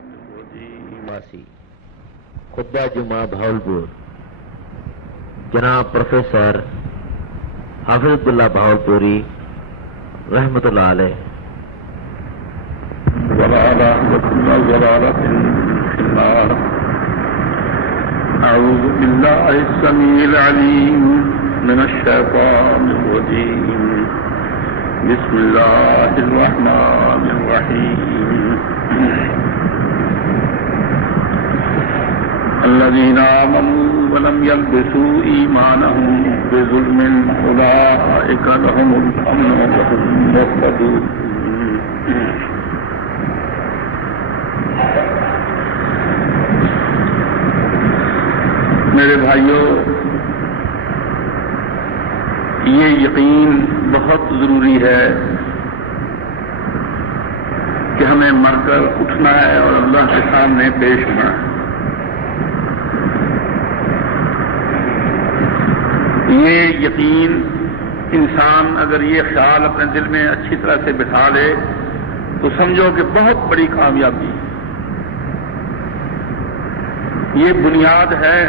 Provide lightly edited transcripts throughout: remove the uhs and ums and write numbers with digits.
واسی خطبہ جمعہ بھاولپور جناب پروفیسر حافظ عبداللہ بھاولپوری رحمۃ اللہ علیہ. أعوذ بالله السميع العليم من الشيطان الرجيم. بسم الله الرحمن الرحيم. الذين آمنوا ولم يلبسوا إيمانهم بظلم أولئك لهم الأمن وهم مهتدون. میرے بھائیوں، یہ یقین بہت ضروری ہے کہ ہمیں مر کر اٹھنا ہے اور اللہ کے سامنے پیش ہونا ہے. یہ یقین انسان اگر یہ خیال اپنے دل میں اچھی طرح سے بٹھا لے تو سمجھو کہ بہت بڑی کامیابی. یہ بنیاد ہے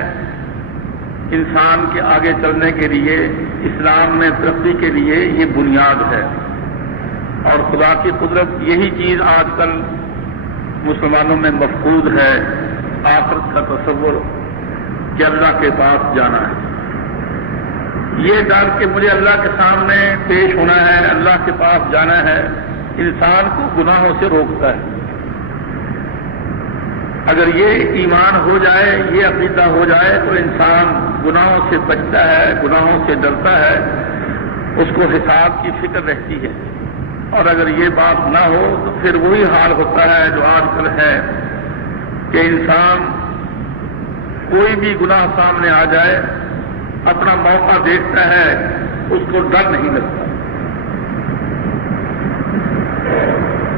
انسان کے آگے چلنے کے لیے، اسلام میں ترقی کے لیے یہ بنیاد ہے. اور خدا کی قدرت یہی چیز آج کل مسلمانوں میں مفقود ہے، آخرت کا تصور کہ اللہ کے پاس جانا ہے. یہ ڈر کہ مجھے اللہ کے سامنے پیش ہونا ہے، اللہ کے پاس جانا ہے، انسان کو گناہوں سے روکتا ہے. اگر یہ ایمان ہو جائے، یہ عقیدہ ہو جائے تو انسان گناہوں سے بچتا ہے، گناہوں سے ڈرتا ہے، اس کو حساب کی فکر رہتی ہے. اور اگر یہ بات نہ ہو تو پھر وہی حال ہوتا ہے جو آج کل ہے کہ انسان کوئی بھی گناہ سامنے آ جائے، اپنا موقع دیکھتا ہے، اس کو ڈر نہیں لگتا.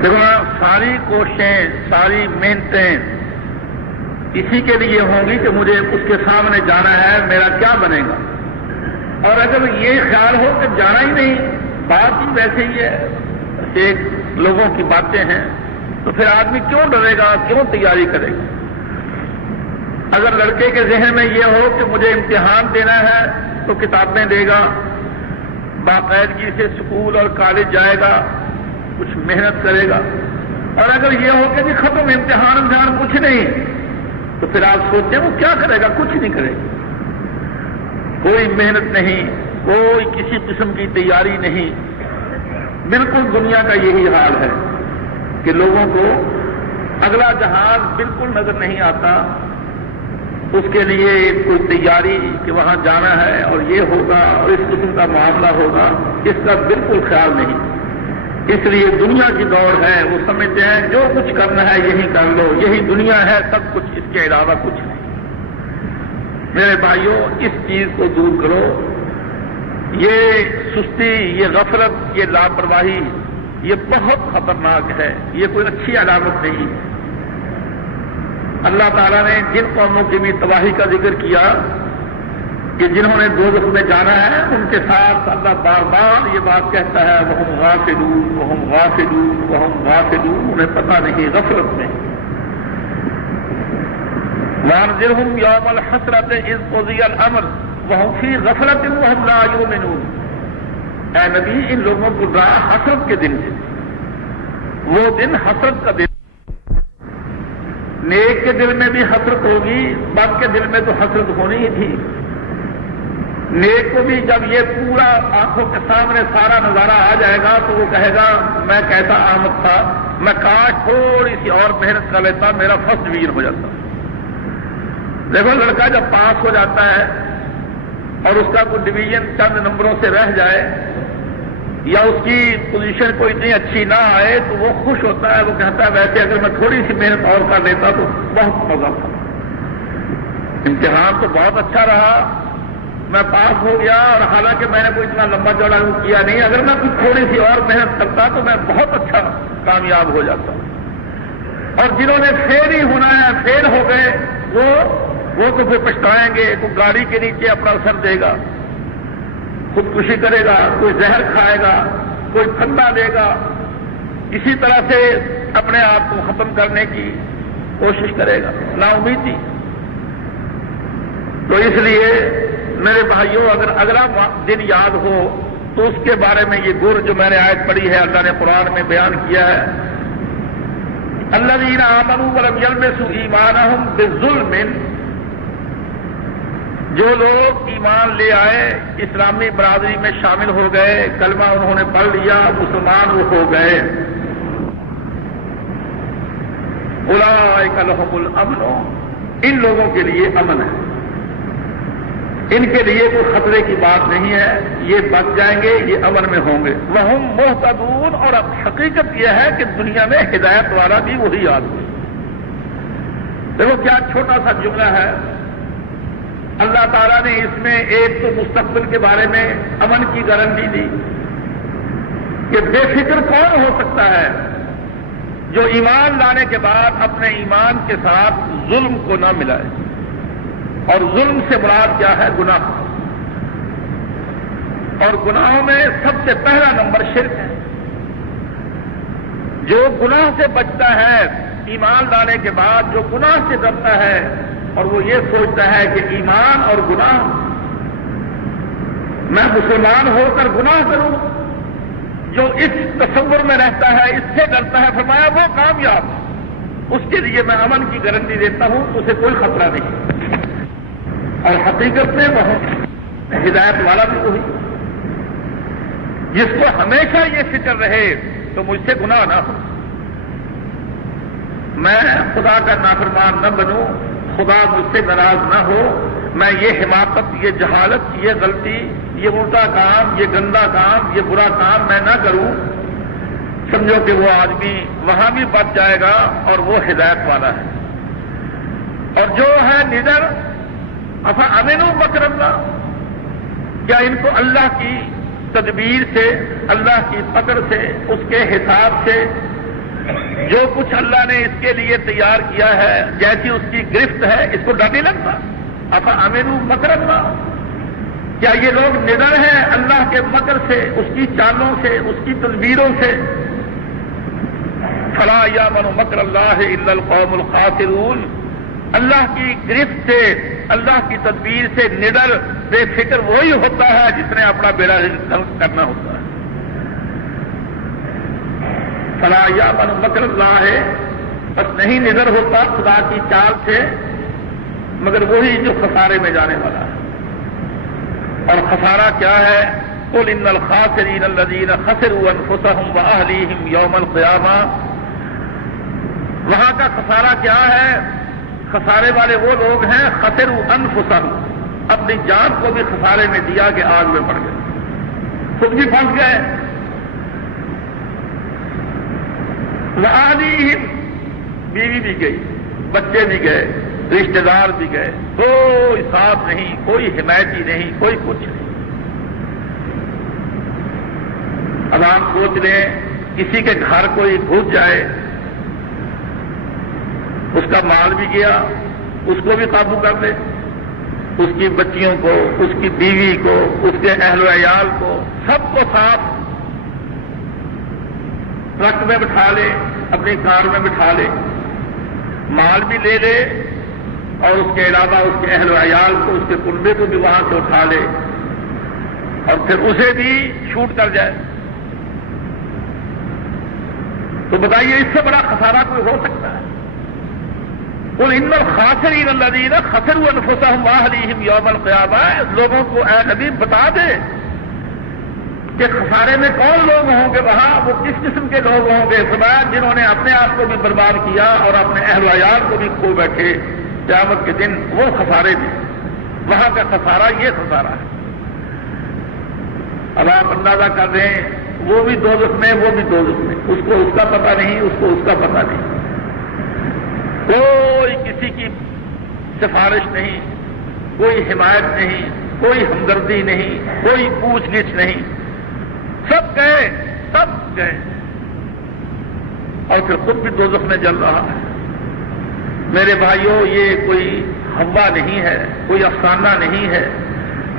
دیکھو، ساری کوششیں، ساری محنتیں اسی کے لیے ہوں گی کہ مجھے اس کے سامنے جانا ہے، میرا کیا بنے گا. اور اگر یہ خیال ہو کہ جانا ہی نہیں، بات ہی ویسے ہی ہے، ایک لوگوں کی باتیں ہیں، تو پھر آدمی کیوں ڈرے گا، کیوں تیاری کرے گا. اگر لڑکے کے ذہن میں یہ ہو کہ مجھے امتحان دینا ہے تو کتابیں دے گا، باقاعدگی سے اسکول اور کالج جائے گا، کچھ محنت کرے گا. اور اگر یہ ہو کہ بھی ختم امتحان کچھ نہیں، تو پھر آپ سوچتے ہیں وہ کیا کرے گا، کچھ نہیں کرے گا. کوئی محنت نہیں، کوئی کسی قسم کی تیاری نہیں. بالکل دنیا کا یہی حال ہے کہ لوگوں کو اگلا جہاز بالکل نظر نہیں آتا. اس کے لیے کوئی تیاری کہ وہاں جانا ہے اور یہ ہوگا اور اس قسم کا معاملہ ہوگا، اس کا بالکل خیال نہیں. اس لیے دنیا کی دوڑ ہے، وہ سمجھتے ہیں جو کچھ کرنا ہے یہی کر لو، یہی دنیا ہے سب کچھ، اس کے علاوہ کچھ نہیں. میرے بھائیوں، اس چیز کو دور کرو. یہ سستی، یہ غفلت، یہ لاپرواہی، یہ بہت خطرناک ہے، یہ کوئی اچھی علامت نہیں. اللہ تعالیٰ نے جن قوموں کی بھی تباہی کا ذکر کیا کہ جنہوں نے دوزخ میں جانا ہے، ان کے ساتھ اللہ بار بار یہ بات کہتا ہے وَهُمْ غَافِلُونَ وَهُمْ غَافِلُونَ وَهُمْ غَافِلُونَ. انہیں پتہ نہیں، غفلت میں. وَأَنذِرْهُمْ يَوْمَ الْحَسْرَةِ إِذْ قُضِيَ الْأَمْرُ وَهُمْ فِي غَفْلَةٍ وَهُمْ لَا يُؤْمِنُونَ. اے نبی، ان لوگوں کو ڈرا حسرت کے دن سے. وہ دن حسرت کا دن. نیک کے دل میں بھی حسرت ہوگی، بد کے دل میں تو حسرت ہونی ہی تھی. نیک کو بھی جب یہ پورا آنکھوں کے سامنے سارا نظارہ آ جائے گا تو وہ کہے گا میں کیسا احمق تھا، میں کاش تھوڑی سی اور محنت کر لیتا، میرا فرسٹ ڈویژن ہو جاتا. دیکھو، لڑکا جب پاس ہو جاتا ہے اور اس کا کوئی ڈویژن چند نمبروں سے رہ جائے یا اس کی پوزیشن کوئی اتنی اچھی نہ آئے تو وہ خوش ہوتا ہے. وہ کہتا ہے ویسے اگر میں تھوڑی سی محنت اور کر لیتا تو بہت مزہ تھا، امتحان تو بہت اچھا رہا، میں پاس ہو گیا، اور حالانکہ میں نے کوئی اتنا لمبا چوڑا کیا نہیں، اگر میں کچھ تھوڑی سی اور محنت کرتا تو میں بہت اچھا کامیاب ہو جاتا. اور جنہوں نے فیل ہی ہونا ہے، فیل ہو گئے، وہ تو پھر پچھتائیں گے. کوئی گاڑی کے نیچے اپنا سر دے گا، خودکشی کرے گا، کوئی زہر کھائے گا، کوئی پھندا دے گا، اسی طرح سے اپنے آپ کو ختم کرنے کی کوشش کرے گا، نا امیدی۔ تو اس لیے میرے بھائیوں، اگر اگلا دن یاد ہو تو اس کے بارے میں یہ گر جو میں نے آیت پڑھی ہے، اللہ نے قرآن میں بیان کیا ہے، الذین آمنوا ولم یلبسوا ایمانہم بظلم، جو لوگ ایمان لے آئے، اسلامی برادری میں شامل ہو گئے، کلمہ انہوں نے پڑھ لیا، مسلمان وہ ہو گئے، اولئک لہم الامن، ان لوگوں کے لیے امن ہے، ان کے لیے کوئی خطرے کی بات نہیں ہے، یہ بچ جائیں گے، یہ امن میں ہوں گے، وہم مہتدون، اور اب حقیقت یہ ہے کہ دنیا میں ہدایت والا بھی وہی آدمی۔ دیکھو کیا چھوٹا سا جملہ ہے، اللہ تعالیٰ نے اس میں ایک تو مستقبل کے بارے میں امن کی گارنٹی دی کہ بے فکر کون ہو سکتا ہے جو ایمان لانے کے بعد اپنے ایمان کے ساتھ ظلم کو نہ ملائے، اور ظلم سے مراد کیا ہے؟ گناہ، اور گناہوں میں سب سے پہلا نمبر شرک ہے۔ جو گناہ سے بچتا ہے ایمان لانے کے بعد، جو گناہ سے ڈرتا ہے اور وہ یہ سوچتا ہے کہ ایمان اور گناہ، میں مسلمان ہو کر گناہ کروں، جو اس تصور میں رہتا ہے، اس سے ڈرتا ہے، فرمایا وہ کامیاب ہے، اس کے لیے میں امن کی گارنٹی دیتا ہوں، اسے کوئی خطرہ نہیں۔ اور حقیقت میں وہ ہدایت والا بھی وہی، جس کو ہمیشہ یہ فکر رہے تو مجھ سے گناہ نہ ہو، میں خدا کا نافرمان نہ بنوں، خدا مجھ سے ناراض نہ ہو، میں یہ حماقت، یہ جہالت، یہ غلطی، یہ الٹا کام، یہ گندا کام، یہ برا کام میں نہ کروں، سمجھو کہ وہ آدمی وہاں بھی بچ جائے گا اور وہ ہدایت والا ہے۔ اور جو ہے نڈر، افامنوا مکر اللہ، کیا ان کو اللہ کی تدبیر سے، اللہ کی پکڑ سے، اس کے حساب سے، جو کچھ اللہ نے اس کے لیے تیار کیا ہے، جیسی اس کی گرفت ہے، اس کو ڈر نہیں لگتا؟ افامنوا مکر اللہ، کیا یہ لوگ نڈر ہیں اللہ کے مکر سے، اس کی چالوں سے، اس کی تدبیروں سے؟ فلا یامن مکر اللہ الا القوم الخاسرون، اللہ کی گرفت سے، اللہ کی تدبیر سے نڈر، بے فکر وہی ہوتا ہے جس نے اپنا بیڑا غرق کرنا ہوتا ہے۔ فلا یامن مکر اللہ ہے، بس نہیں نڈر ہوتا خدا کی چال سے، مگر وہی جو خسارے میں جانے والا ہے۔ اور خسارہ کیا ہے؟ قل ان الخاسرین الذین خسروا انفسهم واہلیہم یوم القیامہ، وہاں کا خسارہ کیا ہے؟ خسارے والے وہ لوگ ہیں خسروا انفسهم، اپنی جان کو بھی خسارے میں دیا کہ آگ میں پڑ گئے، خود بھی پھنس گئے، واہلیہم، بیوی بھی گئی، بچے بھی گئے، رشتہ دار بھی گئے، کوئی ساتھ نہیں، کوئی حمایتی نہیں، کوئی کچھ نہیں۔ اب آپ سوچ لیں کسی کے گھر کوئی گھس جائے، اس کا مال بھی گیا، اس کو بھی قابو کر لے، اس کی بچیوں کو، اس کی بیوی کو، اس کے اہل و عیال کو، سب کو ساتھ ٹرک میں بٹھا لے، اپنی کار میں بٹھا لے، مال بھی لے لے، اور اس کے علاوہ اس کے اہل و عیال کو، اس کے کنبے کو بھی وہاں سے اٹھا لے، اور پھر اسے بھی شوٹ کر جائے، تو بتائیے اس سے بڑا خسارہ کوئی ہو سکتا ہے؟ قل ان الخاسرین الذین خسروا انفسهم واہلیہم یوم القیامہ، لوگوں کو اے نبی بتا دے کہ خسارے میں کون لوگ ہوں گے، وہاں وہ کس قسم کے لوگ ہوں گے؟ فرمایا جنہوں نے اپنے آپ کو بھی برباد کیا اور اپنے اہل و عیال کو بھی کھو بیٹھے، قیامت کے دن وہ خسارے بھی، وہاں کا خسارہ یہ خسارہ ہے۔ اب آپ اندازہ کر رہے ہیں، وہ بھی دوزخ میں، وہ بھی دوزخ میں، اس کو اس کا پتہ نہیں، اس کو اس کا پتہ نہیں، کوئی کسی کی سفارش نہیں، کوئی حمایت نہیں، کوئی ہمدردی نہیں، کوئی پوچھ گچھ نہیں، سب گئے، سب گئے، اور پھر خود بھی دوزخ میں جل رہا ہے۔ میرے بھائیوں، یہ کوئی ہوا نہیں ہے، کوئی افسانہ نہیں ہے،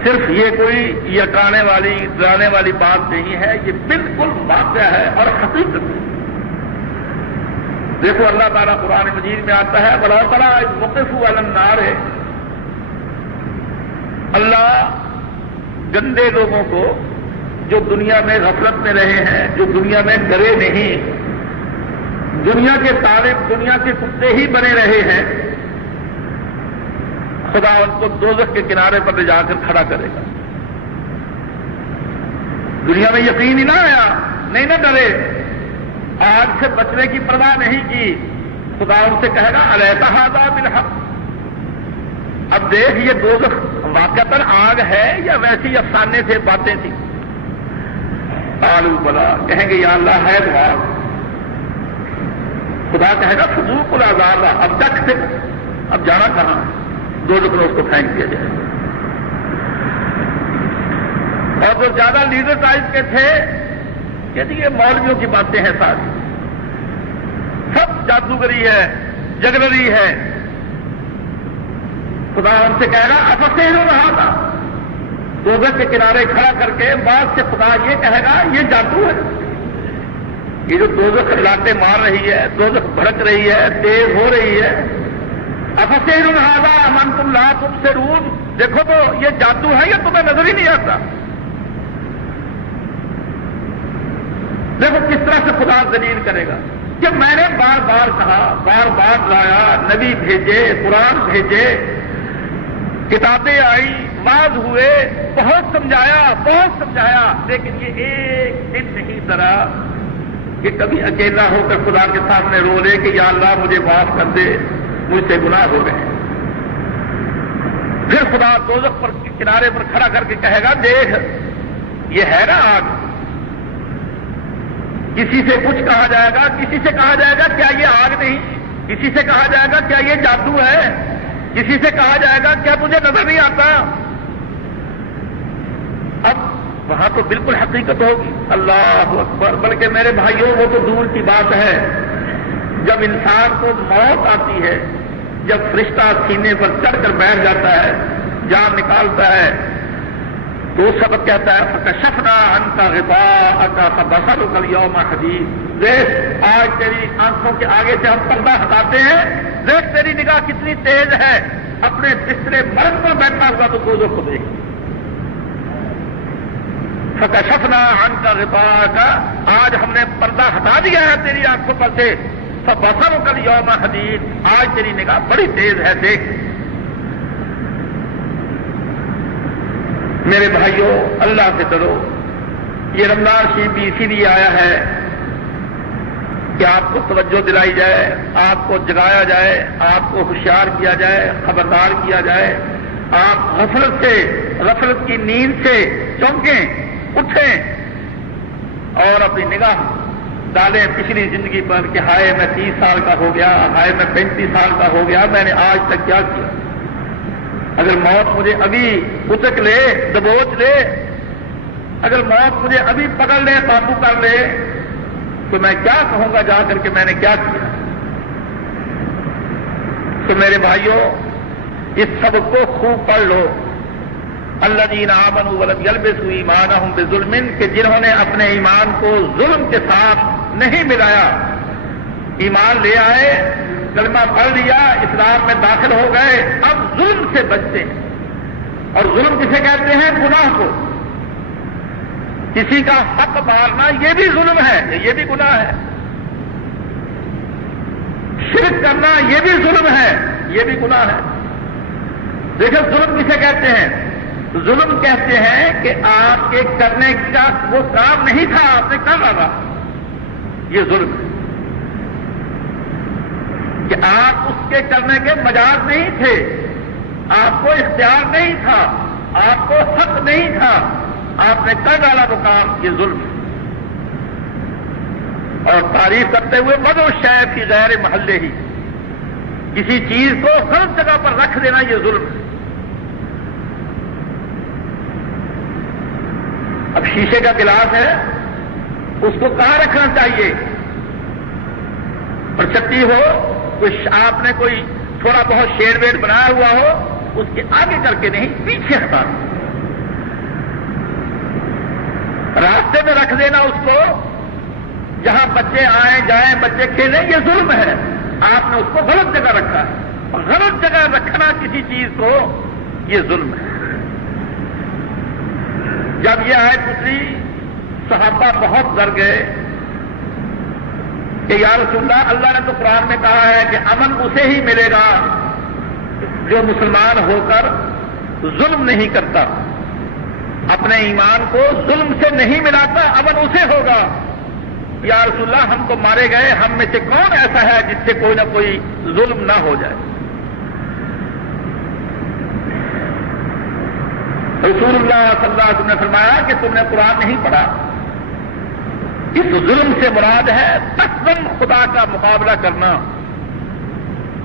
صرف یہ کوئی یقانے والی، ڈرانے والی بات نہیں ہے، یہ بالکل واقعہ ہے اور حقیقت ہے۔ دیکھو اللہ تعالیٰ قرآن مجید میں آتا ہے بلا بلا وقفوا علی النار ہے. اللہ گندے لوگوں کو جو دنیا میں غفلت میں رہے ہیں, جو دنیا میں ڈرے نہیں, دنیا کے طالب دنیا کے کتے ہی بنے رہے ہیں, خدا ان کو دوزخ کے کنارے پر لے جا کر کھڑا کرے گا. دنیا میں یقین ہی نہ آیا, نہیں نہ ڈرے, آگ سے بچنے کی پرواہ نہیں کی, خدا ان سے کہے گا الیس ھذا بالحق, اب دیکھ یہ دوزخ واقعتاً آگ ہے یا ویسی افسانے سے باتیں تھیں. قالوا بلا, کہیں گے یا اللہ ہے تو آگ. خدا کہے گا فذوقوا العذاب, اب تک سے اب جانا کہاں, دوزخ میں اس کو پھینک دیا جائے. اور جو زیادہ لیڈر ٹائپ کے تھے کہ یہ مولویوں کی باتیں ہیں ساری, سب جادوگری ہے, جگلری ہے. خدا ان سے کہے گا افسحر ھذا, دوزخ کے کنارے کھڑا کر کے بعد سے خدا یہ کہے گا یہ جادو ہے. یہ جو دوزخ لاٹیں مار رہی ہے, دوزخ بھڑک رہی ہے, تیز ہو رہی ہے, افسحر ھذا ام انتم لا تبصرون, دیکھو تو یہ جادو ہے یا تمہیں نظر ہی نہیں آتا. دیکھو کس طرح سے خدا ذلیل کرے گا کہ میں نے بار بار کہا, بار بار لایا, نبی بھیجے, قرآن بھیجے, کتابیں آئی, واعظ ہوئے, بہت سمجھایا, لیکن یہ ایک دن نہیں ذرا کہ کبھی اکیلا ہو کر خدا کے سامنے رو لے کہ یا اللہ مجھے معاف کر دے, مجھ سے گناہ ہو گئے. پھر خدا دوزخ پر کنارے پر کھڑا کر کے کہے گا دیکھ یہ ہے نا آگ. کسی سے کچھ کہا جائے گا, کسی سے کہا جائے گا کیا یہ آگ نہیں, کسی سے کہا جائے گا کیا یہ جادو ہے, کسی سے کہا جائے گا کیا تجھے نظر نہیں آتا. اب وہاں تو بالکل حقیقت ہوگی. اللہ اکبر. بلکہ میرے بھائیوں وہ تو دور کی بات ہے, جب انسان کو موت آتی ہے, جب فرشتہ سینے پر چڑھ کر بیٹھ جاتا ہے, جان نکالتا ہے, تو سبق کہتا ہے فکشفنا عنک غطاءک فبصرک اليوم حدید. دیکھ آج تیری آنکھوں کے آگے سے ہم پردہ ہٹاتے ہیں, دیکھ تیری نگاہ کتنی تیز ہے, اپنے بستر مرگ پر بیٹھا ہوا تو دوزخ کو دیکھ. فکشفنا عنک غطاءک, آج ہم نے پردہ ہٹا دیا ہے تیری آنکھوں پر سے, فبصرک اليوم حدید, آج تیری نگاہ بڑی تیز ہے, دیکھ. میرے بھائیوں اللہ سے ڈرو. یہ رمضان شریف بھی اسی لیے آیا ہے کہ آپ کو توجہ دلائی جائے, آپ کو جگایا جائے, آپ کو ہوشیار کیا جائے, خبردار کیا جائے. آپ غفلت کی نیند سے چونکیں, اٹھیں اور اپنی نگاہ ڈالیں پچھلی زندگی پر کہ ہائے میں 30 سال کا ہو گیا, ہائے میں 35 سال کا ہو گیا, میں نے آج تک کیا کیا. اگر موت مجھے ابھی اتک لے, دبوچ لے, اگر موت مجھے ابھی پکڑ لے, قابو کر لے, تو میں کیا کہوں گا جا کر کے میں نے کیا کیا. تو میرے بھائیوں اس سبق کو خوب پڑھ لو. الذین آمنوا ولم یلبسوا ایمانہم بظلم, کہ جنہوں نے اپنے ایمان کو ظلم کے ساتھ نہیں ملایا, ایمان لے آئے, کلمہ پڑھ لیا, اسلام میں داخل ہو گئے, اب ظلم سے بچتے ہیں. اور ظلم کسے کہتے ہیں؟ گناہ کو. کسی کا حق مارنا یہ بھی ظلم ہے, یہ بھی گناہ ہے. شرک کرنا یہ بھی ظلم ہے, یہ بھی گناہ ہے. دیکھیں ظلم کسے کہتے ہیں؟ ظلم کہتے ہیں کہ آپ کے کرنے کا وہ کام نہیں تھا, آپ نے کر ڈالا, یہ ظلم ہے. کہ آپ اس کے کرنے کے مجاز نہیں تھے, آپ کو اختیار نہیں تھا, آپ کو حق نہیں تھا, آپ نے کر ڈالا وہ کام, یہ ظلم ہے. اور تعریف کرتے ہوئے وضع الشیء فی غیر محلہ ہی, کسی چیز کو غلط جگہ پر رکھ دینا یہ ظلم ہے. اب شیشے کا گلاس ہے, اس کو کہاں رکھنا چاہیے؟ اور چٹی ہو, آپ نے کوئی تھوڑا بہت شیڈ ویڈ بنایا ہوا ہو, اس کے آگے کر کے نہیں, پیچھے ہٹا راستے میں رکھ دینا اس کو, جہاں بچے آئیں جائیں بچے کھیلیں یہ ظلم ہے. آپ نے اس کو غلط جگہ رکھا ہے. اور غلط جگہ رکھنا کسی چیز کو یہ ظلم ہے. جب یہ آیت اتری صحابہ بہت ڈر گئے کہ یا رسول اللہ، اللہ نے تو قرآن میں کہا ہے کہ امن اسے ہی ملے گا جو مسلمان ہو کر ظلم نہیں کرتا، اپنے ایمان کو ظلم سے نہیں ملاتا، امن اسے ہوگا. یا رسول اللہ، ہم تو مارے گئے، ہم میں سے کون ایسا ہے جس سے کوئی نہ کوئی ظلم نہ ہو جائے؟ رسول اللہ صلی اللہ علیہ وسلم نے فرمایا کہ تم نے قرآن نہیں پڑھا. اس ظلم سے مراد ہے قسم خدا کا مقابلہ کرنا.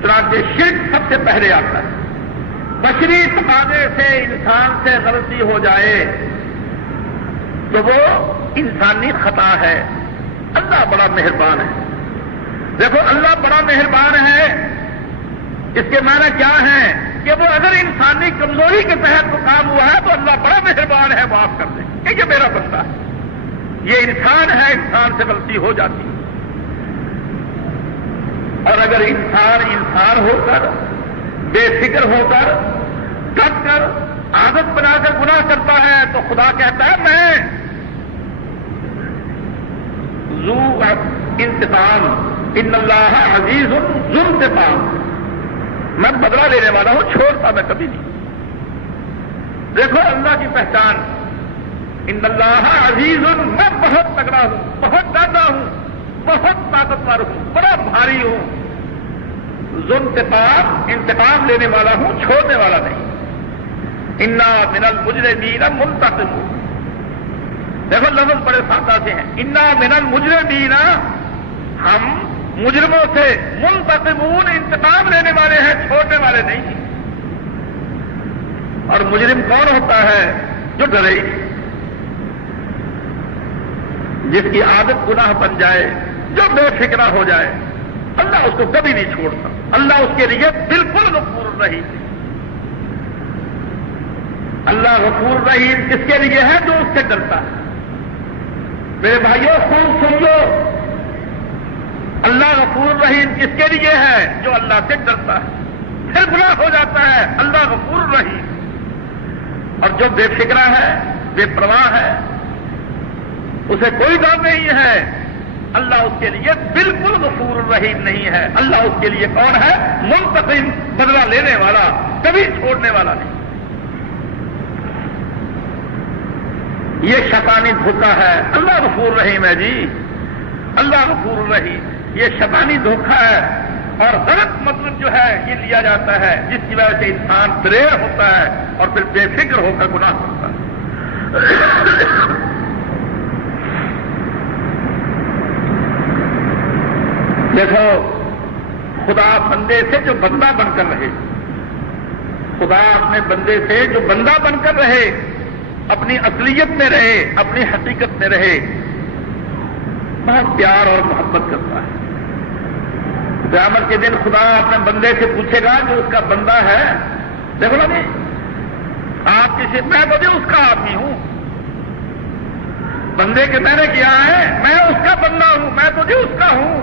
چنانچہ شرک سب سے پہلے آتا ہے. بشری تقاضے سے انسان سے غلطی ہو جائے تو وہ انسانی خطا ہے. اللہ بڑا مہربان ہے. دیکھو اللہ بڑا مہربان ہے، اس کے معنی کیا ہے کہ وہ اگر انسانی کمزوری کے تحت وہ کام ہوا ہے تو اللہ بڑا مہربان ہے، معاف کر دے کہ یہ میرا بندہ ہے، یہ انسان ہے، انسان سے غلطی ہو جاتی ہے. اور اگر انسان ہو کر بے فکر ہو کر ڈٹ کر عادت بنا کر گناہ کرتا ہے تو خدا کہتا ہے میں ذو انتقام، ان اللہ عزیز ذو انتقام، میں بدلہ لینے والا ہوں، چھوڑتا میں کبھی نہیں. دیکھو اللہ کی پہچان، ان اللہ عزیز، میں بہت تگڑا ہوں، بہت ڈاڈا ہوں، بہت طاقتور ہوں، بڑا بھاری ہوں. ذو انتقام، انتقام لینے والا ہوں، چھوڑنے والا نہیں. انا من المجرمین منتقمون. دیکھو لفظ بڑے سادہ سے ہیں. انا من المجرمین، ہم مجرموں سے، منتقمون، انتقام لینے والے ہیں، چھوڑنے والے نہیں. اور مجرم کون ہوتا ہے؟ جو ڈرے، جس کی عادت گناہ بن جائے، جو بے فکرہ ہو جائے. اللہ اس کو کبھی نہیں چھوڑتا. اللہ اس کے لیے بالکل غفور رحیم. اللہ غفور رحیم کس کے لیے ہے؟ جو اس سے ڈرتا ہے. میرے بھائیوں خوب سن لو، اللہ غفور رحیم کس کے لیے ہے؟ جو اللہ سے ڈرتا ہے، پھر گناہ ہو جاتا ہے. اللہ غفور رحیم. اور جو بے فکرہ ہے، بے پرواہ ہے، اسے کوئی ڈر نہیں ہے، اللہ اس کے لیے بالکل غفور رحیم نہیں ہے. اللہ اس کے لیے کون ہے؟ منتقم، بدلہ لینے والا، کبھی چھوڑنے والا نہیں. یہ شیطانی دھوکہ ہے. اللہ غفور رحیم ہے جی، اللہ غفور رحیم. یہ شیطانی دھوکہ ہے اور غلط مطلب جو ہے یہ لیا جاتا ہے، جس کی وجہ سے انسان دلیر ہوتا ہے اور پھر بے فکر ہو کر گناہ کرتا ہے. دیکھو خدا بندے سے جو بندہ بن کر رہے، خدا اپنے بندے سے جو بندہ بن کر رہے، اپنی اصلیت میں رہے، اپنی حقیقت میں رہے، بہت پیار اور محبت کرتا ہے. قیامت کے دن خدا اپنے بندے سے پوچھے گا جو اس کا بندہ ہے، دیکھو نا جی، آپ کسی، میں تو جی اس کا آدمی ہوں، بندے کے میں نے کیا ہے، میں اس کا بندہ ہوں، میں تو جی اس کا ہوں.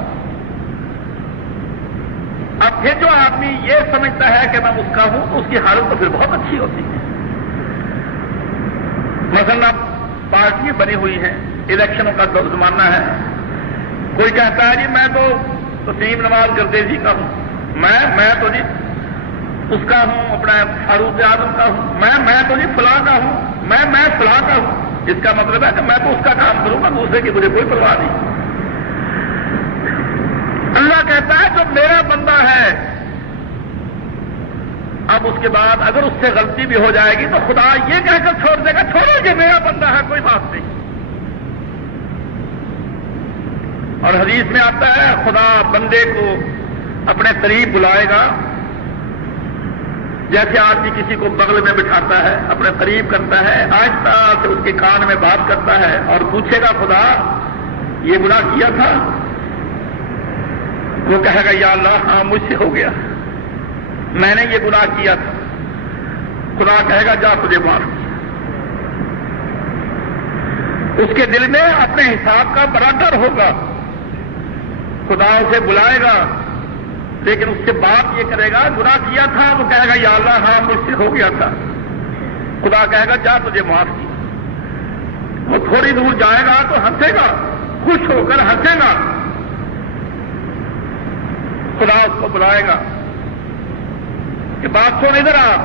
اب پھر جو آدمی یہ سمجھتا ہے کہ میں اس کا ہوں تو اس کی حالت تو پھر بہت اچھی ہوتی ہے. مثلا پارٹی بنی ہوئی ہے، الیکشنوں کا زمانہ ہے، کوئی کہتا ہے جی میں تو تسلیم نواز گردیزی کا ہوں، میں تو جی اس کا ہوں، اپنا فاروق اعظم کا ہوں، میں تو جی فلاں کا ہوں، میں فلاں کا ہوں. اس کا مطلب ہے کہ میں تو اس کا کام کروں گا، دوسرے کی مجھے کوئی پرواہ نہیں. اللہ کہتا ہے جو میرا بندہ ہے، اب اس کے بعد اگر اس سے غلطی بھی ہو جائے گی تو خدا یہ کہہ کر چھوڑ دے گا، چھوڑو یہ میرا بندہ ہے، کوئی بات نہیں. اور حدیث میں آتا ہے خدا بندے کو اپنے قریب بلائے گا، جیسے آدمی کسی کو بغل میں بٹھاتا ہے، اپنے قریب کرتا ہے، آہستہ سے اس کے کان میں بات کرتا ہے اور پوچھے گا خدا یہ گناہ کیا تھا؟ وہ کہے گا یا اللہ ہاں مجھ سے ہو گیا، میں نے یہ گناہ کیا تھا. خدا کہے گا جا تجھے معاف کیا. اس کے دل میں اپنے حساب کا بڑا ڈر ہوگا خدا اسے بلائے گا، لیکن اس سے بات یہ کرے گا، گناہ کیا تھا، وہ کہے گا یا اللہ ہاں مجھ سے ہو گیا تھا، خدا کہے گا جا تجھے معاف کیا۔ وہ تھوڑی دور جائے گا تو ہنسے گا، خوش ہو کر ہنسے گا، خدا اس کو بلائے گا کہ بات سن ادھر آ،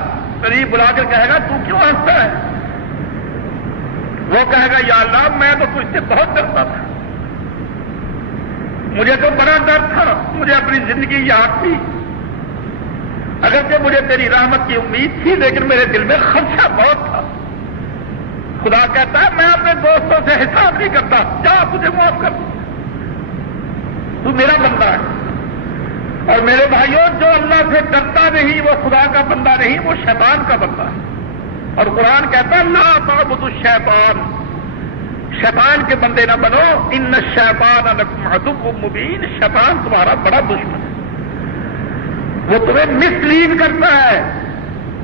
قریب بلا کر کہے گا تو کیوں ہنستا ہے؟ وہ کہے گا یا اللہ میں تو تجھ سے بہت ڈرتا تھا، مجھے تو بڑا ڈر تھا، مجھے اپنی زندگی یاد تھی، اگرچہ مجھے تیری رحمت کی امید تھی لیکن میرے دل میں خدشہ بہت تھا۔ خدا کہتا ہے میں اپنے دوستوں سے حساب نہیں کرتا، جا تجھے معاف کر دوں، تو میرا بندہ ہے۔ اور میرے بھائیوں، جو اللہ سے ڈرتا نہیں وہ خدا کا بندہ نہیں، وہ شیطان کا بندہ ہے۔ اور قرآن کہتا ہے لا تعبدوا الشیطان، شیطان کے بندے نہ بنو، ان الشیطان لکم عدو مبین، شیطان تمہارا بڑا دشمن ہے، وہ تمہیں مس لیڈ کرتا ہے،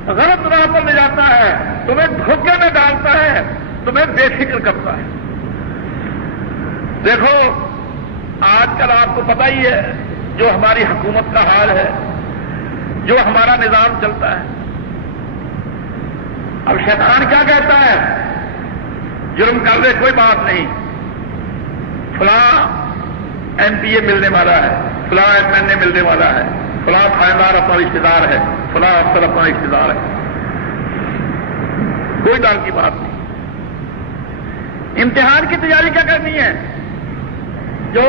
غلط راہ پر لے جاتا ہے، تمہیں دھوکے میں ڈالتا ہے، تمہیں بے فکر کرتا ہے۔ دیکھو آج کل آپ کو پتہ ہی ہے جو ہماری حکومت کا حال ہے، جو ہمارا نظام چلتا ہے۔ اب شیطان کیا کہتا ہے؟ جرم کر لے کوئی بات نہیں، فلاں ایم پی اے ملنے والا ہے، فلاں ایم این اے ملنے والا ہے، فلاں تھاندار اپنا رشتے دار ہے، فلاں افسر اپنا رشتے دار ہے، کوئی ڈر کی بات نہیں۔ امتحان کی تیاری کیا کرنی ہے؟ جو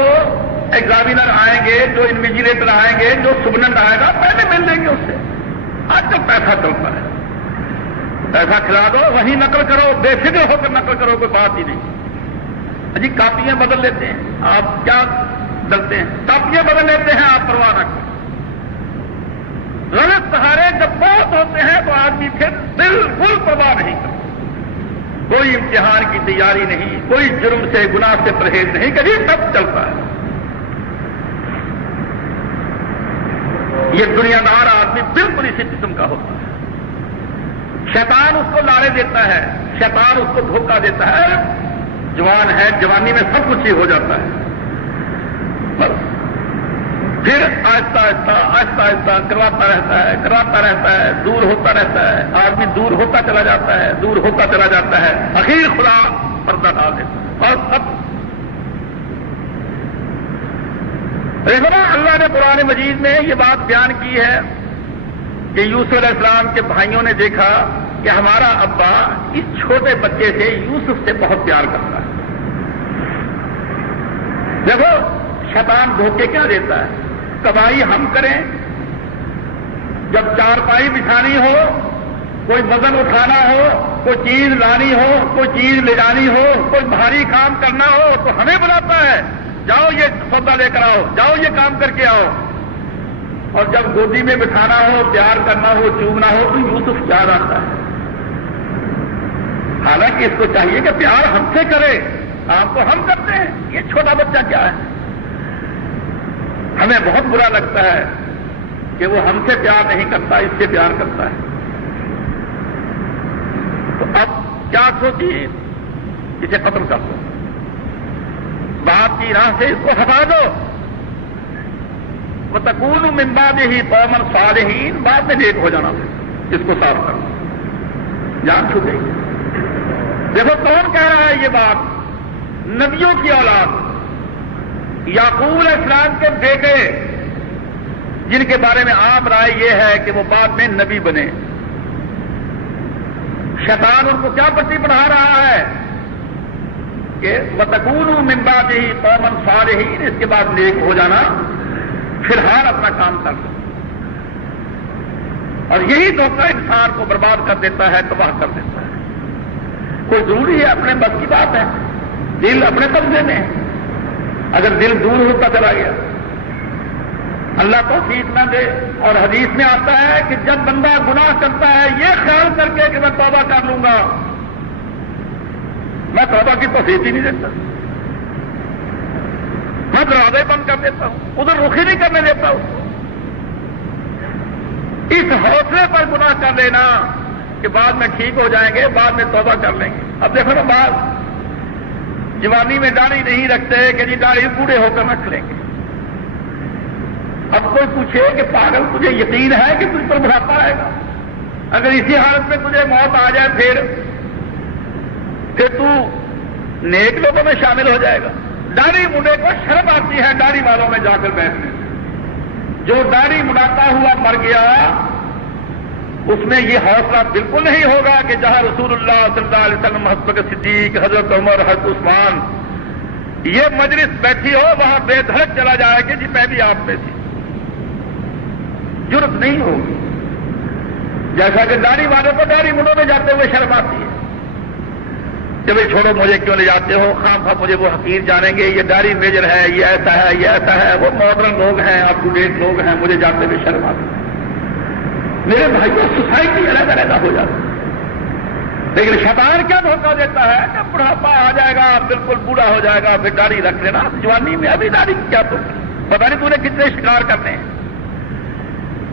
ایگزامینر آئیں گے، جو انویجیلیٹر آئیں گے، جو سبننٹ آئے گا پہلے مل لیں گے اس سے۔ آج کل پیسہ چلتا ہے، پیسہ کھلا دو وہیں نقل کرو، بے فکر ہو کر نقل کرو، کوئی بات ہی نہیں۔ جی کاپیاں بدل لیتے ہیں، آپ کیا ڈرتے ہیں؟ کاپیاں بدل لیتے ہیں، آپ پرواہ نہ کریں۔ غلط سہارے جب بہت ہوتے ہیں تو آدمی پھر بالکل پرواہ نہیں کرتا۔ کوئی امتحان کی تیاری نہیں، کوئی جرم سے گناہ سے پرہیز نہیں، کبھی سب چلتا ہے۔ یہ دنیا دار آدمی بالکل اسی قسم کا ہوتا ہے۔ شیطان اس کو لارے دیتا ہے، شیطان اس کو دھوکہ دیتا ہے، جوان ہے، جوانی میں سب کچھ ہی ہو جاتا ہے، بس پھر آہستہ آہستہ آہستہ آہستہ کرواتا رہتا ہے، دور ہوتا رہتا ہے، آدمی دور ہوتا چلا جاتا ہے، دور ہوتا چلا جاتا ہے، آخر خدا پردہ ڈال دیتا ہے۔ اور سب اللہ نے قرآن مجید میں یہ بات بیان کی ہے کہ یوسف علیہ السلام کے بھائیوں نے دیکھا کہ ہمارا ابا اس چھوٹے بچے سے یوسف سے بہت پیار کرتا ہے۔ دیکھو شیطان دھوکے کیا دیتا ہے؟ کمائی ہم کریں، جب چارپائی بچھانی ہو، کوئی وزن اٹھانا ہو، کوئی چیز لانی ہو، کوئی چیز لے جانی ہو، کوئی بھاری کام کرنا ہو تو ہمیں بلاتا ہے، جاؤ یہ سودا لے کر آؤ، جاؤ یہ کام کر کے آؤ۔ اور جب گودی میں بٹھانا ہو، پیار کرنا ہو، چومنا ہو تو یوسف کیا رہتا ہے؟ حالانکہ اس کو چاہیے کہ پیار ہم سے کرے، آپ کو ہم کرتے ہیں، یہ چھوٹا بچہ کیا ہے؟ ہمیں بہت برا لگتا ہے کہ وہ ہم سے پیار نہیں کرتا، اس سے پیار کرتا ہے۔ تو اب کیا سوچیے؟ اسے قتل کر دو، باپ کی راہ سے اس کو ہٹا دو، وَتَكُونُ مِن بَعْدِهِ قَوْمًا صَالِحِينَ، بعد میں نیک ہو جانا، اس کو صاف کرنا، جان چھو گئی۔ دیکھو کون کہہ رہا ہے یہ بات؟ نبیوں کی اولاد، یعقوب علیہ السلام کے بیٹے، جن کے بارے میں عام رائے یہ ہے کہ وہ بعد میں نبی بنے۔ شیطان ان کو کیا پٹی پڑھا رہا ہے کہ وَتَكُونُ مِن بَعْدِهِ قَوْمًا صَالِحِينَ، اس کے بعد نیک ہو جانا، فی الحال اپنا کام کر لو۔ اور یہی دھوکہ انسان کو برباد کر دیتا ہے، تباہ کر دیتا ہے۔ کوئی ضروری ہے اپنے بس کی بات ہے، دل اپنے قبضے میں ہے، اگر دل دور ہوتا چلا گیا، اللہ توفیق نہ دے۔ اور حدیث میں آتا ہے کہ جب بندہ گناہ کرتا ہے یہ خیال کر کے کہ میں توبہ کر لوں گا، میں توبہ کی توفیق ہی نہیں دیتا، میں دروازے بند کر دیتا ہوں، ادھر رخ ہی نہیں کرنے دیتا ہوں۔ اس حوصلے پر گناہ کر لینا کہ بعد میں ٹھیک ہو جائیں گے، بعد میں توبہ کر لیں گے۔ اب دیکھو نا، بعض جوانی میں داڑھی نہیں رکھتے کہ جی داڑھی بوڑھے ہو کر رکھ لیں گے، اب کوئی پوچھے کہ پاگل تجھے یقین ہے کہ تجھ پر بڑھاپا آئے گا؟ اگر اسی حالت میں تجھے موت آ جائے پھر تو نیک لوگوں میں شامل ہو جائے گا۔ داڑھی منڈے کو شرم آتی ہے داڑھی والوں میں جا کر بیٹھنے، جو داڑھی منڈاتا ہوا مر گیا اس میں یہ حوصلہ بالکل نہیں ہوگا کہ جہاں رسول اللہ صلی اللہ علیہ وسلم، حضرت صدیق، حضرت عمر، حضرت عثمان یہ مجلس بیٹھی ہو وہاں بے دھڑک چلا جائے کہ جی میں بھی آپ میں تھی، جرت نہیں ہوگی۔ جیسا کہ داڑھی والوں کو داڑھی منڈوں میں جاتے ہوئے شرم آتی ہے کہ بھائی چھوڑو مجھے کیوں لے جاتے ہو، خام خواہ مجھے وہ حقیر جانیں گے، یہ داڑھی میجر ہے، یہ ایسا ہے، یہ ایسا ہے، وہ ماڈرن لوگ ہیں، اپ ٹو ڈیٹ لوگ ہیں، مجھے جاتے ہوئے شرم آتی ہے۔ میرے بھائیوں سوسائٹی الگ الگ ہو جاتی ہے، لیکن شیطان کیا دھوکہ دیتا ہے کہ بڑھاپا آ جائے گا، بالکل بوڑھا ہو جائے گا، پھر داڑھی رکھ لینا، جوانی میں ابھی داڑھی کیا تو پتا نہیں تو نے کتنے شکار کرنے ہیں،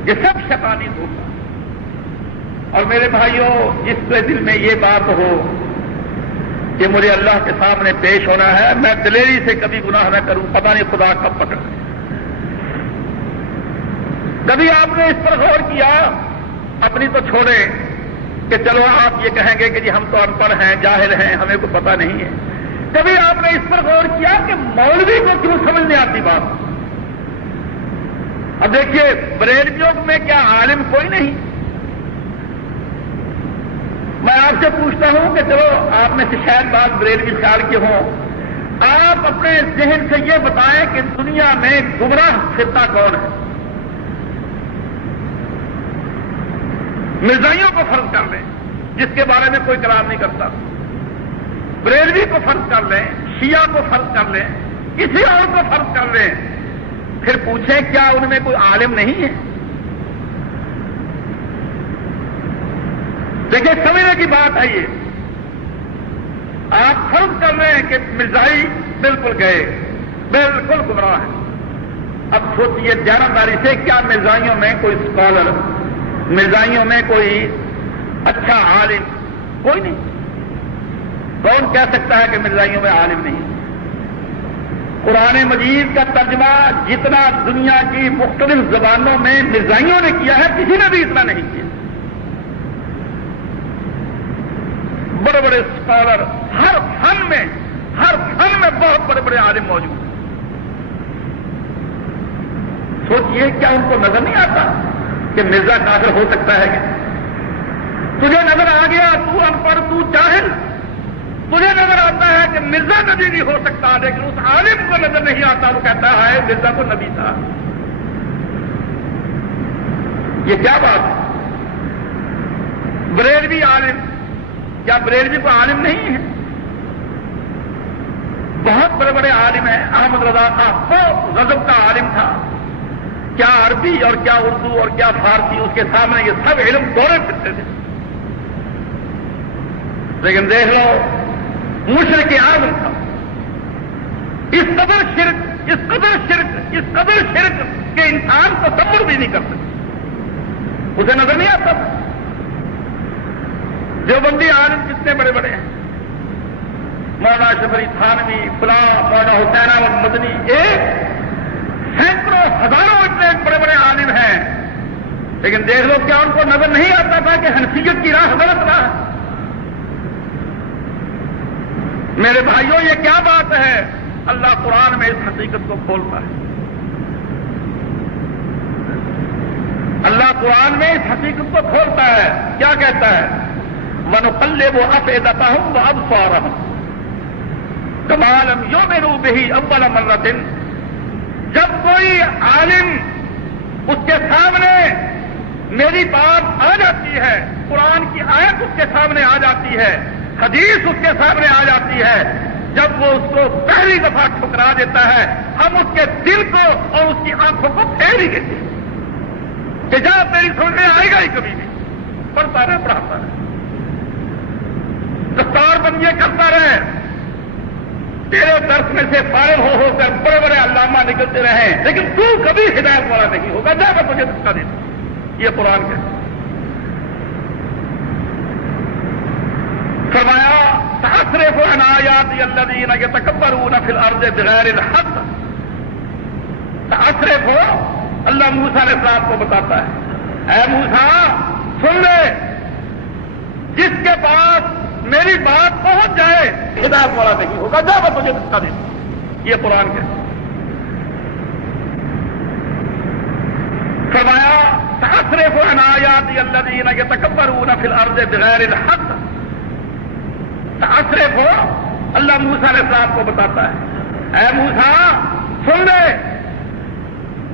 یہ سب شیطانی دھوکہ۔ اور میرے بھائیوں جس کے دل میں یہ بات ہو کہ مجھے اللہ کے سامنے پیش ہونا ہے، میں دلیری سے کبھی گناہ نہ کروں، پتہ نہیں خدا کب پکڑ لے۔ کبھی آپ نے اس پر غور کیا؟ اپنی تو چھوڑے کہ چلو آپ یہ کہیں گے کہ جی ہم تو ان پڑھ ہیں، جاہل ہیں، ہمیں کو پتہ نہیں ہے۔ کبھی آپ نے اس پر غور کیا کہ مولوی کو کیوں سمجھ نہیں آتی بات؟ اب دیکھیے بریلویوں میں کیا عالم کوئی نہیں؟ میں آپ سے پوچھتا ہوں کہ چلو آپ میں سے شاید بات بریلوی خیال کے ہوں، آپ اپنے ذہن سے یہ بتائیں کہ دنیا میں گمراہ فرقہ کون ہے؟ مرزائیوں کو فرض کر لیں جس کے بارے میں کوئی کلام نہیں کرتا، بریلوی کو فرض کر لیں، شیعہ کو فرض کر لیں، کسی اور کو فرض کر لیں، پھر پوچھیں کیا ان میں کوئی عالم نہیں ہے؟ دیکھیے سمجھنے کی بات ہے یہ، آپ فرض کر رہے ہیں کہ مرزائی بالکل گئے، بالکل گمراہ ہیں۔ اب سوچیے دیانتداری سے کیا مرزائیوں میں کوئی اسکالر، مرزائیوں میں کوئی اچھا عالم کوئی نہیں؟ کون کہہ سکتا ہے کہ مرزائیوں میں عالم نہیں؟ قرآن مجید کا ترجمہ جتنا دنیا کی مختلف زبانوں میں مرزائیوں نے کیا ہے کسی نے بھی اتنا نہیں کیا۔ بڑے بڑے اسکالر ہر فن میں بہت بڑے بڑے عالم موجود ہیں۔ سوچئے کیا ان کو نظر نہیں آتا کہ مرزا کافر ہو سکتا ہے؟ کہ تجھے نظر آ گیا تو ان پڑھ، تو جاہل، تجھے نظر آتا ہے کہ مرزا نبی نہیں ہو سکتا، لیکن اس عالم کو نظر نہیں آتا، وہ کہتا ہے مرزا کو نبی تھا۔ یہ کیا بات ہے؟ بریلوی عالم، کیا بریلوی کو عالم نہیں ہے؟ بہت بڑے بڑے عالم ہیں۔ احمد رضا خان بہت غضب کا عالم تھا، کیا عربی اور کیا اردو اور کیا فارسی، اس کے سامنے یہ سب علم دورے پھرتے تھے۔ لیکن دیکھ لو مشرک اعظم تھا، اس قدر شرک کہ انسان کو تصور بھی نہیں کر سکتے، اسے نظر نہیں آتا تھا۔ دیوبندی عالم کتنے بڑے بڑے ہیں، مولانا اشرف علی تھانوی، فلاں مولانا حسین احمد مدنی، ایک سینکڑوں ہزاروں اتنے بڑے بڑے عالم ہیں، لیکن دیکھ لو کیا ان کو نظر نہیں آتا تھا کہ حنفیت کی راہ غلط راہ ہے؟ میرے بھائیوں یہ کیا بات ہے؟ اللہ قرآن میں اس حقیقت کو کھولتا ہے، اللہ قرآن میں اس حقیقت کو کھولتا ہے۔ کیا کہتا ہے؟ وَنُقَلِّبُ أَفْئِدَتَهُمْ وَأَبْصَارَهُمْ كَمَا لَمْ يُؤْمِنُوا بِهِ أَوَّلَ مَرَّةٍ۔ جب کوئی عالم اس کے سامنے میری بات آ جاتی ہے، قرآن کی آیت اس کے سامنے آ جاتی ہے، حدیث اس کے سامنے آ جاتی ہے، جب وہ اس کو پہلی دفعہ ٹھکرا دیتا ہے، ہم اس کے دل کو اور اس کی آنکھوں کو پھیر ہی دیتے ہیں کہ جا میری سمجھ میں آئے گا ہی کبھی بھی، پڑھتا رہے پڑھاتا رہے، دستار بندیاں کرتا رہے، تیرے درس میں سے فارغ ہو کر بڑے بڑے علامہ نکلتے رہے، لیکن تو کبھی ہدایت والا نہیں ہوگا، جا کر تجھے دھکا دیتا۔ یہ قرآن کا فرمایا سأصرف عن آیاتی الذین یتکبرون فی الارض بغیر الحق۔ سأصرف اللہ موسیٰ علیہ السلام کو بتاتا ہے، اے موسیٰ سن لے، جس کے پاس میری بات پہنچ جائے ہدایت والا نہیں ہوگا، جا میں تجھے دکھا دیتا ہوں۔ یہ قرآن کے فرمایا تعصرف عن آیات الذین یتکبرون فی الارض بغیر الحق۔ تعصرف ہو، اللہ موسیٰ علیہ السلام کو بتاتا ہے، اے موسیٰ سن لے،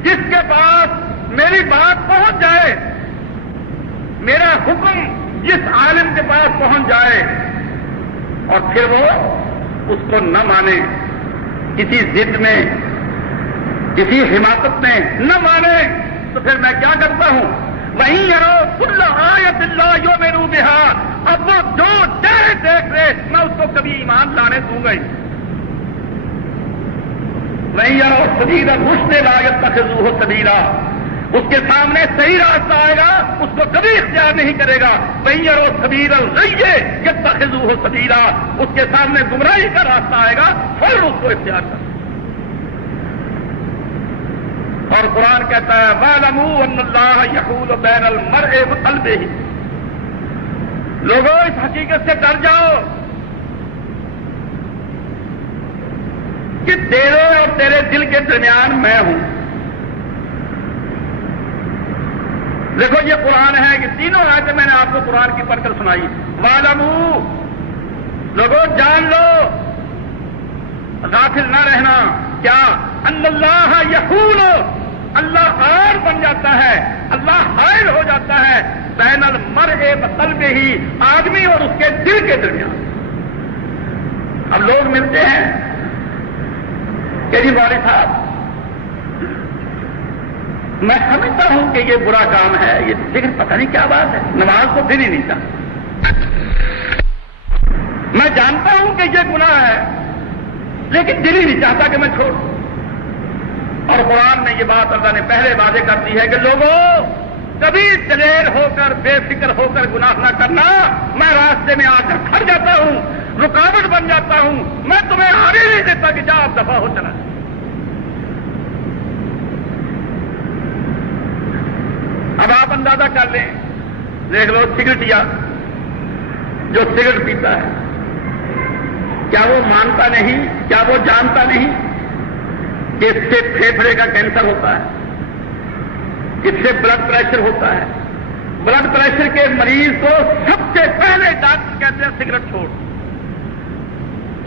جس کے پاس میری بات پہنچ جائے، میرا حکم جس عالم کے پاس پہنچ جائے اور پھر وہ اس کو نہ مانے، کسی ضد میں کسی حماقت میں نہ مانے، تو پھر میں کیا کرتا ہوں؟ وہیں یرو کل آیت اللہ یؤمنوا بہا، اب وہ جو چاہے دیکھ لے، میں اس کو کبھی ایمان لانے دوں گا ہی۔ وہیں یرو سبیل الرشد لا یتخذوہ سبیلا، اس کے سامنے صحیح راستہ آئے گا، اس کو کبھی اختیار نہیں کرے گا۔ وہیں یرو سبیل الغی یتخذوہ سبیلا، اس کے سامنے گمراہی کا راستہ آئے گا، پھر اس کو اختیار کر۔ اور قرآن کہتا ہے وَاعْلَمُوا أَنَّ اللَّهَ يَحُولُ بَيْنَ الْمَرْءِ وَقَلْبِهِ، لوگوں اس حقیقت سے ڈر جاؤ کہ تیرے اور تیرے دل کے درمیان میں ہوں۔ دیکھو یہ قرآن ہے کہ تینوں آیتیں میں نے آپ کو قرآن کی پڑھ کر سنائی۔ وَاعْلَمُوا، لوگوں جان لو، غافل نہ رہنا، کیا؟ ان اللہ یحول، اللہ حائل بن جاتا ہے، اللہ حائل ہو جاتا ہے بین المرء وقلبہ، آدمی اور اس کے دل کے درمیان۔ اب لوگ ملتے ہیں کہ جی والد صاحب میں سمجھتا ہوں کہ یہ برا کام ہے، یہ لیکن پتہ نہیں کیا بات ہے، نماز کو دل ہی نہیں چاہتا، میں جانتا ہوں کہ یہ گناہ ہے لیکن دل ہی نہیں چاہتا کہ میں چھوڑوں۔ اور قرآن میں یہ بات اللہ نے پہلے واضح کر دی ہے کہ لوگوں کبھی دلیر ہو کر بے فکر ہو کر گناہ نہ کرنا، میں راستے میں آ کر کھڑ جاتا ہوں، رکاوٹ بن جاتا ہوں، میں تمہیں آنے نہیں دیتا کہ جا آپ دفع ہو چلا۔ اب آپ اندازہ کر لیں، دیکھ لو سگریٹیا جو سگریٹ پیتا ہے، کیا وہ مانتا نہیں، کیا وہ جانتا نہیں کہ اس سے پھیپھڑے کا کینسر ہوتا ہے، اس سے بلڈ پریشر ہوتا ہے؟ بلڈ پریشر کے مریض کو سب سے پہلے ڈاکٹر کہتے ہیں سگریٹ چھوڑ۔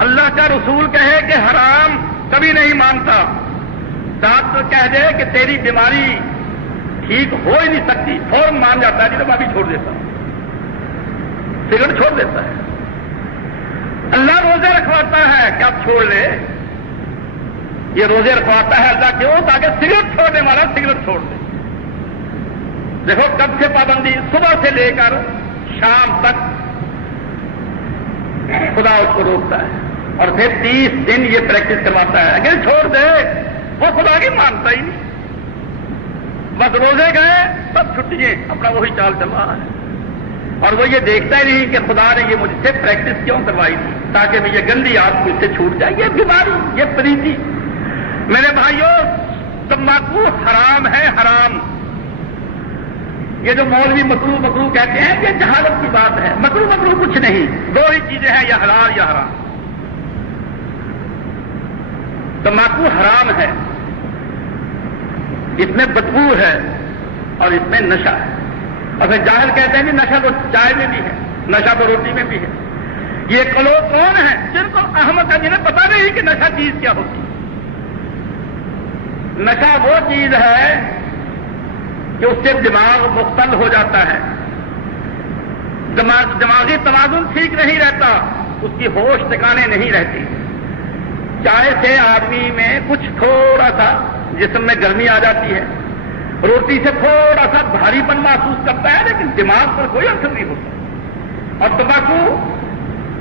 اللہ کا رسول کہے کہ حرام کبھی نہیں مانتا، ڈاکٹر کہہ دے کہ تیری بیماری ٹھیک ہو ہی نہیں سکتی، فوراً مان جاتا ہے، جب میں بھی چھوڑ دیتا ہوں، سگریٹ چھوڑ دیتا ہے۔ اللہ روزے رکھواتا ہے کہ آپ چھوڑ لے، یہ روزے رکھواتا ہے اللہ کیوں؟ تاکہ سگریٹ چھوڑنے والا سگریٹ چھوڑ دے۔ دیکھو کب سے پابندی، صبح سے لے کر شام تک خدا اس کو روکتا ہے، اور پھر 30 دن یہ پریکٹس کرواتا ہے، اگر چھوڑ دے وہ خدا کی مانتا ہی نہیں، بس روزے گئے سب چھٹیے، اپنا وہی چال چل رہا ہے، اور وہ یہ دیکھتا ہی نہیں کہ خدا نے یہ مجھ سے پریکٹس کیوں کروائی تھی، تاکہ میں یہ گندی عادت مجھ سے چھوٹ جائے، یہ بیماری، یہ پریتی۔ میرے بھائیوں تمباکو حرام ہے، حرام۔ یہ جو مولوی مکروہ مکروہ کہتے ہیں یہ جہالت کی بات ہے، مکروہ مکروہ کچھ نہیں، دو ہی چیزیں ہیں، یا حلال یا حرام۔ تمباکو حرام ہے، اس میں بدبو ہے اور اس میں نشہ ہے، اور پھر جاہل کہتے ہیں کہ نشہ تو چائے میں بھی ہے، نشہ تو روٹی میں بھی ہے۔ یہ لوگ کون ہیں جن کو احمد ہے، جنہیں پتا نہیں کہ نشہ چیز کیا ہوتی ہے۔ نشہ وہ چیز ہے کہ اس سے دماغ مختل ہو جاتا ہے، دماغی توازن ٹھیک نہیں رہتا، اس کی ہوش ٹھکانے نہیں رہتی۔ چائے سے آدمی میں کچھ تھوڑا سا جسم میں گرمی آ جاتی ہے، روٹی سے تھوڑا سا بھاری پن محسوس کرتا ہے، لیکن دماغ پر کوئی اثر نہیں ہوتا۔ اور تمباکو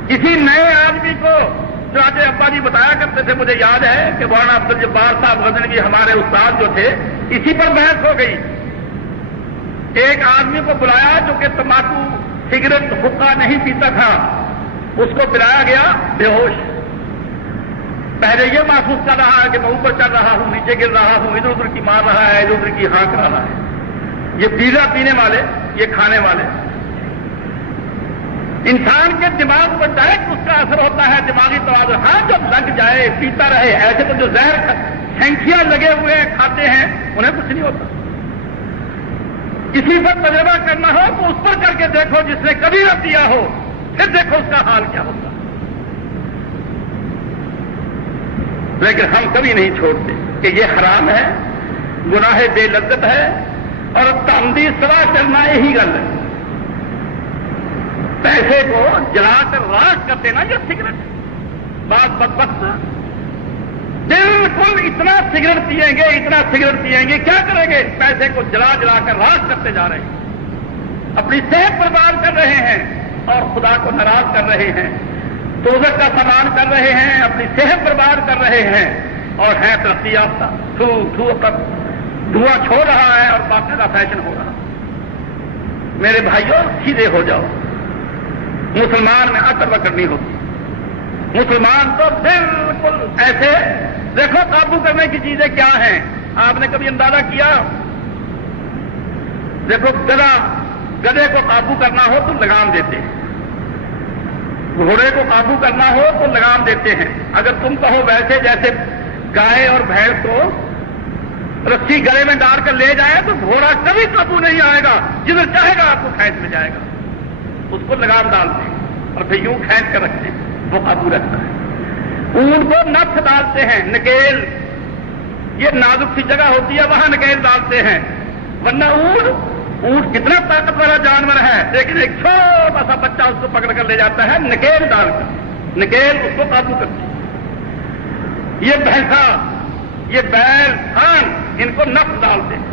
کسی نئے آدمی کو، چنانچہ ابا جی بتایا کرتے تھے، مجھے یاد ہے کہ مولانا عبد الجبار صاحب غزنوی ہمارے استاد جو تھے، اسی پر بحث ہو گئی۔ ایک آدمی کو بلایا جو کہ تمباکو سگریٹ حقہ نہیں پیتا تھا، اس کو پلایا گیا بے ہوش، پہلے یہ محسوس کر رہا ہے کہ میں اوپر چڑھ رہا ہوں، نیچے گر رہا ہوں، ادھر ادھر کی مار رہا ہے، ادھر ادھر کی ہانک رہا ہے. یہ پیزا پینے والے، یہ کھانے والے، انسان کے دماغ پر ڈائریکٹ اس کا اثر ہوتا ہے، دماغی توازن. ہاں جب لگ جائے پیتا رہے، ایسے تو جو زہر سینکیاں لگے ہوئے کھاتے ہیں انہیں کچھ نہیں ہوتا. کسی پر تجربہ کرنا ہو تو اس پر کر کے دیکھو جس نے کبھی نہ پیا ہو، پھر دیکھو اس کا حال کیا ہوتا. لیکن ہم کبھی نہیں چھوڑتے کہ یہ حرام ہے، گناہ بے لذت ہے، اور تعمدی سوا کرنا یہی گل ہے. پیسے کو جلا کر راکھ کر دینا یہ سگریٹ. بات بدبخت بالکل اتنا سگریٹ پیئیں گے، اتنا سگریٹ پیئیں گے، کیا کریں گے؟ پیسے کو جلا جلا کر راکھ کرتے جا رہے ہیں، اپنی صحت برباد کر رہے ہیں اور خدا کو ناراض کر رہے ہیں، دوزخ کا سامان کر رہے ہیں، اپنی صحت برباد کر رہے ہیں، اور ہے ترقی یافتہ. دھواں چھوڑ رہا ہے اور باقاعدہ فیشن ہو رہا. میرے بھائیوں سیدھے ہو جاؤ. مسلمان میں اکڑ بکڑ نہیں ہوتی. مسلمان تو بالکل ایسے دیکھو قابو کرنے کی چیزیں کیا ہیں. آپ نے کبھی اندازہ کیا؟ دیکھو گدھے کو قابو کرنا ہو تو لگام دیتے ہیں، گھوڑے کو قابو کرنا ہو تو لگام دیتے ہیں. اگر تم کہو ویسے جیسے گائے اور بھینس کو رسی گلے میں ڈال کر لے جائے تو گھوڑا کبھی قابو نہیں آئے گا، جدھر چاہے گا آپ کو کھینچ میں جائے گا. اس کو لگام ڈالتے ہیں اور پھر یوں کھینچ کر رکھتے ہیں، وہ قابو رکھتا ہے. اونٹ کو نفس ڈالتے ہیں، نکیل، یہ نازک سی جگہ ہوتی ہے وہاں نکیل ڈالتے ہیں. ورنہ اونٹ کتنا طاقت والا جانور ہے، لیکن ایک چھوٹا سا بچہ اس کو پکڑ کر لے جاتا ہے نکیل ڈال کر، نکیل اس کو قابو کرتی ہے. یہ بھینسا، یہ بیل، خان، ان کو نفس ڈالتے ہیں.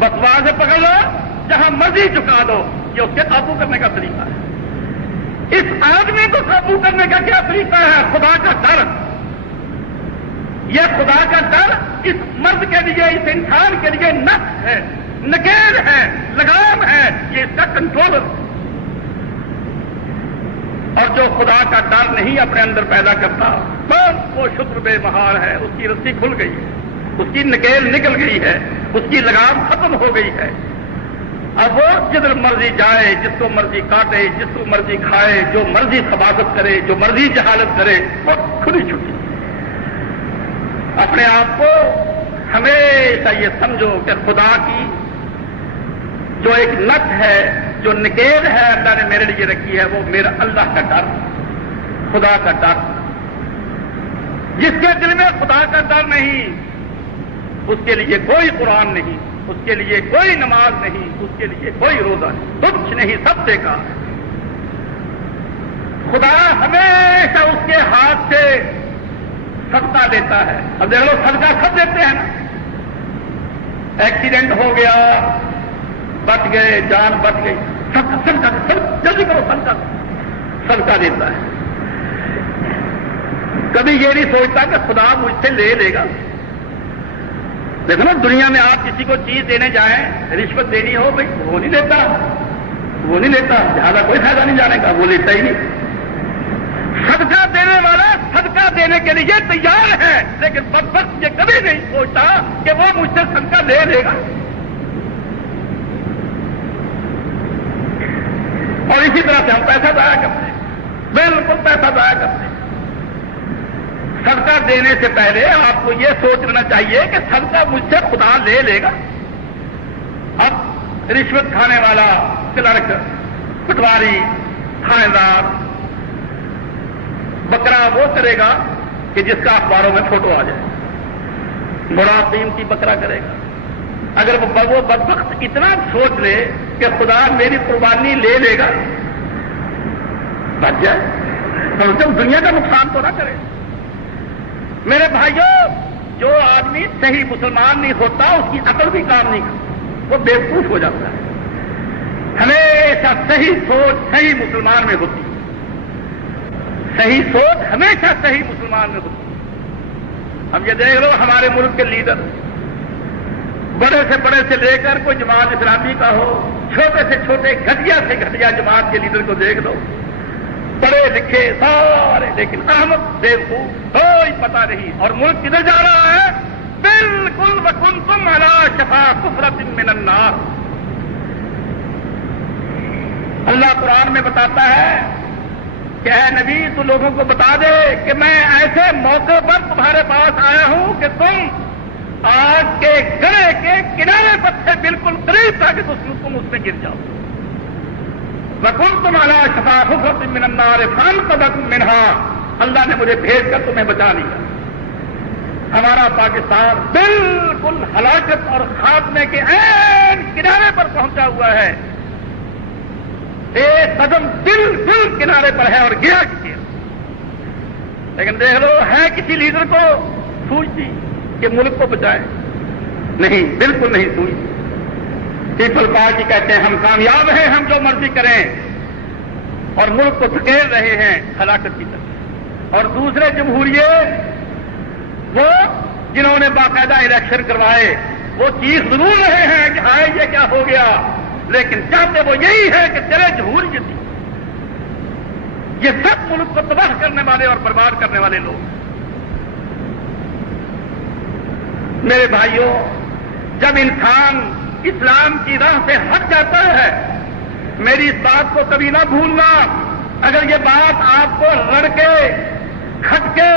بسوا سے پکڑ لو، جہاں مرضی چکا دو، یہ اس کے قابو کرنے کا طریقہ ہے. اس آدمی کو قابو کرنے کا کیا طریقہ ہے؟ خدا کا ڈر. یہ خدا کا ڈر اس مرد کے لیے، اس انسان کے لیے نفس ہے، نکیل ہے، لگام ہے، یہ اس کا کنٹرولر. اور جو خدا کا ڈر نہیں اپنے اندر پیدا کرتا، بس وہ شکر بے مہار ہے. اس کی رسی کھل گئی ہے، اس کی نکیل نکل گئی ہے، اس کی لگام ختم ہو گئی ہے. اب وہ جدھر مرضی جائے، جس کو مرضی کاٹے، جس کو مرضی کھائے، جو مرضی خباثت کرے، جو مرضی جہالت کرے، وہ کھلی چھٹی. اپنے آپ کو ہمیشہ یہ سمجھو کہ خدا کی جو ایک نت ہے، جو نکیل ہے اللہ نے میرے لیے رکھی ہے، وہ میرا اللہ کا ڈر، خدا کا ڈر. جس کے دل میں خدا کا ڈر نہیں، اس کے لیے کوئی قرآن نہیں، اس کے لیے کوئی نماز نہیں، اس کے لیے کوئی روزہ نہیں، کچھ نہیں، سب بیکار ہے. خدا ہمیشہ اس کے ہاتھ سے صدقہ دیتا ہے. اب دیکھ لو صدقہ سب دیتے ہیں نا. ایکسیڈنٹ ہو گیا، بچ گئے، جان بچ گئی، صدقہ جلدی کرو، صدقہ دیتا ہے. کبھی یہ نہیں سوچتا کہ خدا مجھ سے لے لے گا. دیکھو نا دنیا میں آپ کسی کو چیز دینے جائیں، رشوت دینی ہو، بھائی وہ نہیں لیتا، وہ نہیں لیتا، زیادہ کوئی فائدہ نہیں جانے کا، وہ لیتا ہی نہیں. صدقہ دینے والا صدقہ دینے کے لیے تیار ہے، لیکن بدبخت یہ کبھی نہیں سوچتا کہ وہ مجھ سے صدقہ لے لے گا. اور اسی طرح سے ہم پیسہ ضائع کرتے ہیں، بالکل پیسہ ضائع کرتے ہیں. صدقہ دینے سے پہلے آپ کو یہ سوچ لینا چاہیے کہ صدقہ مجھ سے خدا لے لے گا. اب رشوت کھانے والا، کلرک، پٹواری، تھانے دار بکرا وہ کرے گا کہ جس کا اخباروں میں فوٹو آ جائے، بڑا قیمتی بکرا کرے گا. اگر وہ بدبخت اتنا سوچ لے کہ خدا میری قربانی لے لے گا، بچ جائے، تو دنیا کا نقصان تو نہ کرے. میرے بھائیوں، جو آدمی صحیح مسلمان نہیں ہوتا اس کی عقل بھی کام نہیں کرتی، وہ بیوقوف ہو جاتا ہے. ہمیشہ صحیح سوچ صحیح مسلمان میں ہوتی ہے، صحیح سوچ ہمیشہ صحیح مسلمان میں ہوتی ہے. اب یہ دیکھ لو ہمارے ملک کے لیڈر، بڑے سے لے کر کوئی جماعت اسلامی کا ہو، چھوٹے سے چھوٹے گھٹیا سے گھٹیا جماعت کے لیڈر کو دیکھ لو، پڑھے لکھے سارے، لیکن احمد بیوقوف، کوئی پتہ نہیں، اور ملک کدھر جا رہا ہے؟ بالکل وکنتم علی شفا حفرۃ من النار۔ اللہ قرآن میں بتاتا ہے کہ اے نبی تو لوگوں کو بتا دے کہ میں ایسے موقع پر تمہارے پاس آیا ہوں کہ تم آگ کے گڑھے کے کنارے پر سے بالکل قریب تاکہ تم اس میں گر جاؤ۔ وَكُنْتُمْ عَلَىٰ شَفَا حُفْرَةٍ مِّنَ النَّارِ فَأَنقَذَكُم مِّنْهَا، اللہ نے مجھے بھیج کر تمہیں بچا لیا۔ ہمارا پاکستان بالکل ہلاکت اور خاتمے کے عین کنارے پر پہنچا ہوا ہے، ایک قدم بالکل کنارے پر ہے اور گیا کیا۔ لیکن دیکھ لو، ہے کسی لیڈر کو سوچتی کہ ملک کو بچائے؟ نہیں، بالکل نہیں سوچتی۔ پیپل پارٹی کہتے ہیں ہم کامیاب ہیں، ہم جو مرضی کریں، اور ملک کو دھکیل رہے ہیں ہلاکت کی طرف۔ اور دوسرے جمہوریے، وہ جنہوں نے باقاعدہ الیکشن کروائے، وہ چیز ضرور رہے ہیں کہ ہائے یہ کیا ہو گیا، لیکن چاہتے وہ یہی ہے کہ چلے جمہوریت تھی۔ یہ سب ملک کو تباہ کرنے والے اور برباد کرنے والے لوگ۔ میرے بھائیوں، جب انسان اسلام کی راہ سے ہٹ جاتا ہے، میری اس بات کو کبھی نہ بھولنا، اگر یہ بات آپ کو رڑ کے کھٹ کے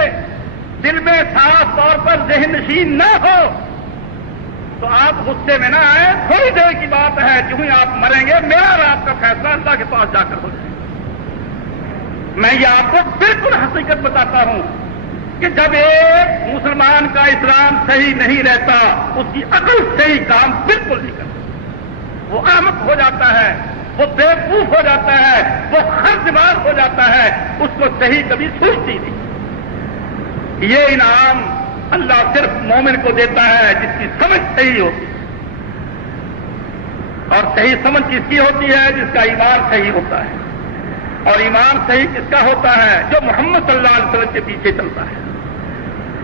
دل میں صاف طور پر ذہن نشین نہ ہو تو آپ غصے میں نہ آئے، تھوڑی دیر کی بات ہے، جو ہی آپ مریں گے میرا اور آپ کا فیصلہ اللہ کے پاس جا کر ہو جائے۔ میں یہ آپ کو بالکل حقیقت بتاتا ہوں کہ جب ایک مسلمان کا اسلام صحیح نہیں رہتا، اس کی عقل صحیح کام بالکل نہیں کرتا، وہ احمق ہو جاتا ہے، وہ بیوقوف ہو جاتا ہے، وہ خرچبار ہو جاتا ہے، اس کو صحیح کبھی سوچتی نہیں۔ یہ انعام اللہ صرف مومن کو دیتا ہے جس کی سمجھ صحیح ہوتی ہے، اور صحیح سمجھ کس کی ہوتی ہے؟ جس کا ایمان صحیح ہوتا ہے۔ اور ایمان صحیح کس کا ہوتا ہے؟ جو محمد صلی اللہ علیہ وسلم کے پیچھے چلتا ہے۔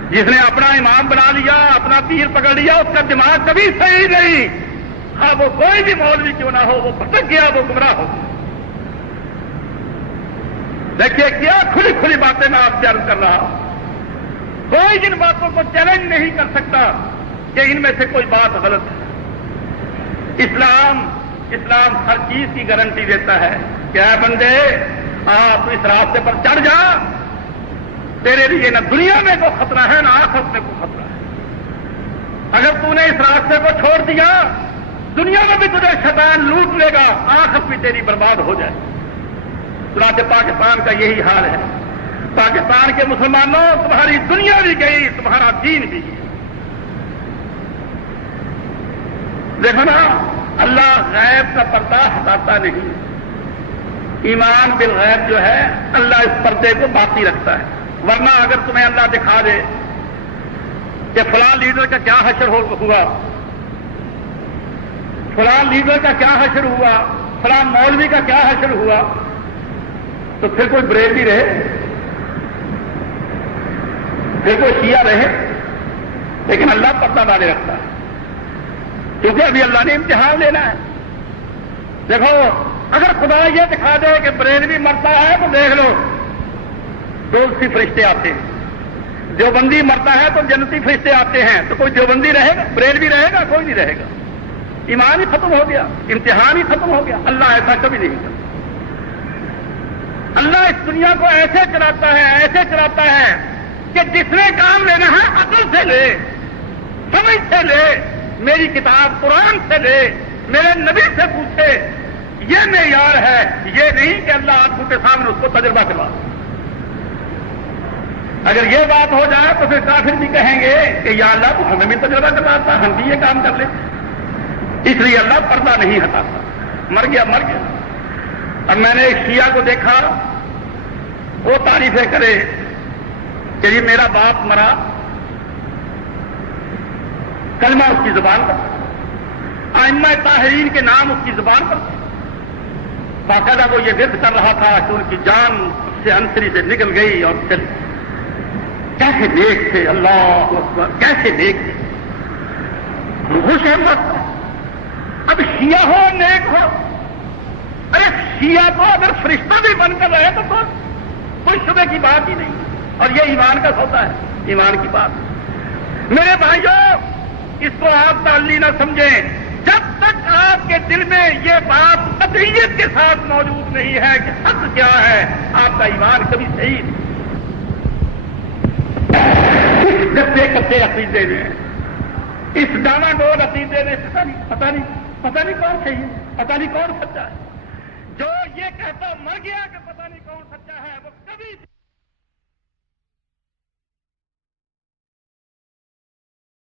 جس نے اپنا امام بنا لیا، اپنا پیر پکڑ لیا، اس کا دماغ کبھی صحیح نہیں، ہاں وہ کوئی بھی مولوی کیوں نہ ہو، وہ بھٹک گیا، وہ گمراہ ہو گیا۔ دیکھیے کیا کھلی کھلی باتیں میں آپ سے عرض کر رہا ہوں، کوئی جن باتوں کو چیلنج نہیں کر سکتا کہ ان میں سے کوئی بات غلط ہے۔ اسلام ہر چیز کی گارنٹی دیتا ہے کہ اے بندے آپ اس راستے پر چڑھ جا، تیرے لیے نہ دنیا میں کوئی خطرہ ہے نہ آخرت میں کوئی خطرہ ہے۔ اگر تو نے اس راستے کو چھوڑ دیا، دنیا میں بھی تجھے شیطان لوٹ لے گا، آخرت بھی تیری برباد ہو جائے۔ چنانچہ پاکستان کا یہی حال ہے۔ پاکستان کے مسلمانوں، تمہاری دنیا بھی گئی، تمہارا دین بھی گیا۔ دیکھو نا، اللہ غیب کا پردہ ہٹاتا نہیں، ایمان بالغیب جو ہے اللہ اس پردے کو باقی رکھتا ہے۔ ورنہ اگر تمہیں اللہ دکھا دے کہ فلاں لیڈر کا کیا حشر ہوا، فلاں لیڈر کا کیا حشر ہوا، فلاں مولوی کا کیا حشر ہوا، تو پھر کوئی بریلوی رہے، پھر کوئی شیعہ رہے، لیکن اللہ پردہ ڈالے رکھتا ہے، کیونکہ ابھی اللہ نے امتحان لینا ہے۔ دیکھو، اگر خدا یہ دکھا دے کہ بریلوی مرتا ہے تو دیکھ لو، دوستی فرشتے آتے ہیں، دیوبندی مرتا ہے تو جنتی فرشتے آتے ہیں، تو کوئی دیوبندی رہے گا، بریلوی رہے گا؟ کوئی نہیں رہے گا۔ ایمان ہی ختم ہو گیا، امتحان ہی ختم ہو گیا۔ اللہ ایسا کبھی نہیں کرتا۔ اللہ اس دنیا کو ایسے چلاتا ہے، ایسے چلاتا ہے کہ جس نے کام لینا ہے عقل سے لے، سمجھ سے لے، میری کتاب قرآن سے لے، میرے نبی سے پوچھے، یہ معیار ہے۔ یہ نہیں کہ اللہ آنکھوں کے سامنے اس کو تجربہ کروا۔ اگر یہ بات ہو جائے تو پھر کافر بھی کہیں گے کہ یا اللہ تو ہمیں بھی تجربہ کرواتا، ہم بھی یہ کام کر لیں۔ اس لیے اللہ پردہ نہیں ہٹاتا۔ مر گیا مر گیا۔ اب میں نے ایک شیعہ کو دیکھا، وہ تعریفیں کرے کہ یہ میرا باپ مرا، کلمہ اس کی زبان پر، ائمہ طاہرین کے نام اس کی زبان پر، باقاعدہ وہ یہ ورد کر رہا تھا کہ ان کی جان اس سے انسری سے نکل گئی اور چل۔ کیسے نیک تھے، اللہ اکبر، کیسے نیک تھے، خوش احمد۔ اب شیعہ ہو نیک ہو، ارے شیعہ تو اگر فرشتہ بھی بن کر رہے تو کوئی شبے کی بات ہی نہیں، اور یہ ایمان کا سودا ہے، ایمان کی بات۔ میرے بھائیوں، اس کو آپ تعلی نہ سمجھیں، جب تک آپ کے دل میں یہ بات قطعیت کے ساتھ موجود نہیں ہے کہ حق کیا ہے، آپ کا ایمان کبھی صحیح نہیں۔ اس گدے کچے عقیدے میں، اس ڈانا ڈول عقیدے میں پتہ نہیں کون صحیح ہے، پتہ نہیں کون سچا ہے۔ جو یہ کہتا مر گیا کہ پتہ نہیں کون سچا ہے، وہ کبھی